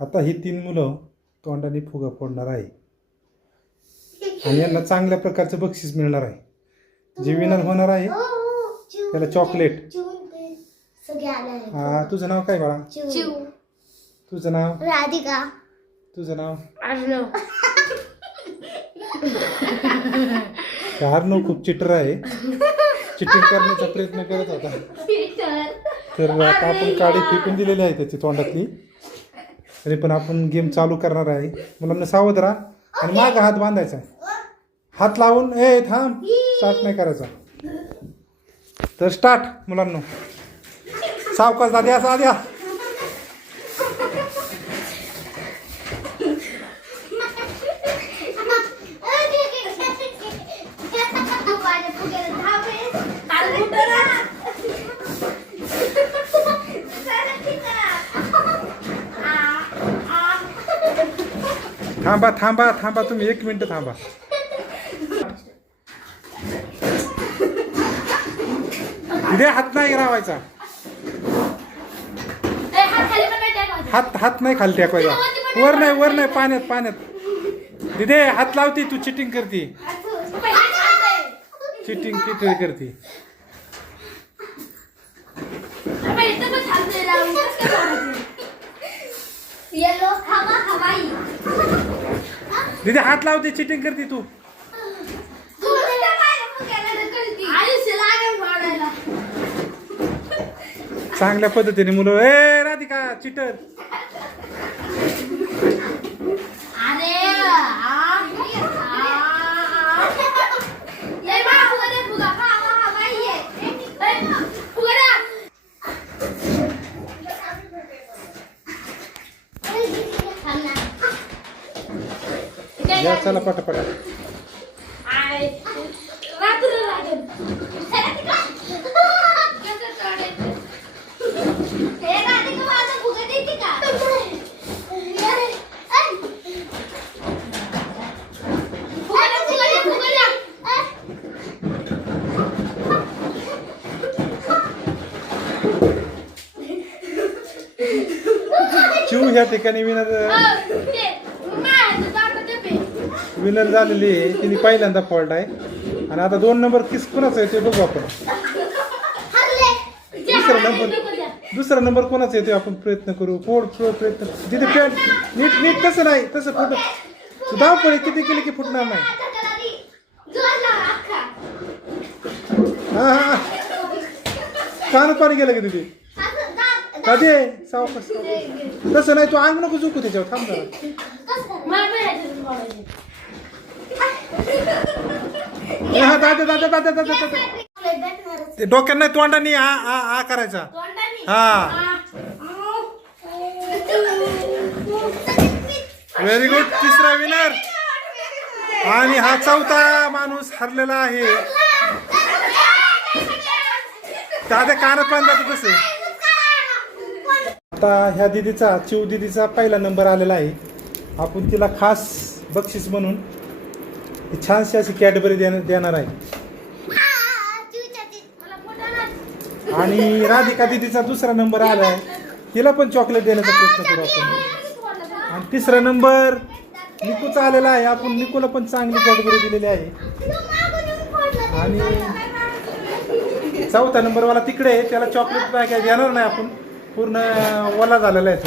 आता ही 3 मुलं तोंडाने फुगा फोडणार आहे आणि यांना चांगल्या प्रकारचं बक्षीस मिळणार आहे. जे विनर होणार आहे त्याला चॉकलेट. तुझं नाव काय बाळा? तुझं नाव? राधिका. तुझं नाव? अर्णव. अर्णव खूप चिटर आहे, चिटिंग करण्याचा प्रयत्न करत होता. तर आता आपण काडी फेकून दिलेली आहे त्याची तोंडातली, तरी पण आपण गेम चालू करणार आहे. मुलांना सावध राहा आणि मागं हात बांधायचा, हात लावून थांब, स्टार्ट नाही करायचा. तर स्टार्ट मुलांना. सावकाश दाद्या, साध्या. थांबा थांबा थांबा, तुम्ही 1 मिनिट थांबा. तिथे हात नाही रावायचा, हात नाही खाली टाकायचा. वर नाही, पाण्यात. तिथे हात लावती, तू चिटिंग करती, चिटिंग करती. तिथे हात लावते, चिटिंग करती तू. चांगल्या पद्धतीने मुलं. राधिका चिटर. या चला पटापटा. चिव ह्या ठिकाणी विनर झालेली आहे. तिने पहिल्यांदा फॉल्ट आहे आणि आता 2 नंबर किस कोणाचा येतोय बघू आपण. दुसरा नंबर कोणाचा येतोय आपण प्रयत्न करू. प्रयत्न. तिथे नीट तसं नाही, तसं फुट धावपळी किती केली की फुटणार नाही. हा कान पाणी गेलं की तिथे कधी सावकाश. तसं नाही, तू अंग नको झुकू त्याच्यावर, थांब जरा. ते डोक्यात नाही, तोंडाने आ करायचा. हा व्हेरी गुड. 3रा विनर आणि हा 4था माणूस हरलेला आहे. दादा कानात पण जातं तसे. आता ह्या दिदीचा, चिव दिदीचा पहिला नंबर आलेला आहे. आपण तिला खास बक्षीस म्हणून छानशी अशी कॅडबरी देणार आहे. आणि राधिका दिदीचा 2रा नंबर आला आहे, तिला पण चॉकलेट देण्याचा प्रयत्न करू आपण. आणि 3रा नंबर निकूचा आलेला आहे, आपण निकूला पण चांगली कॅडबरी दिलेली आहे. आणि 4था नंबरवाला तिकडे आहे, त्याला चॉकलेट काय देणार नाही आपण, पूर्ण ओला झालेला आहे.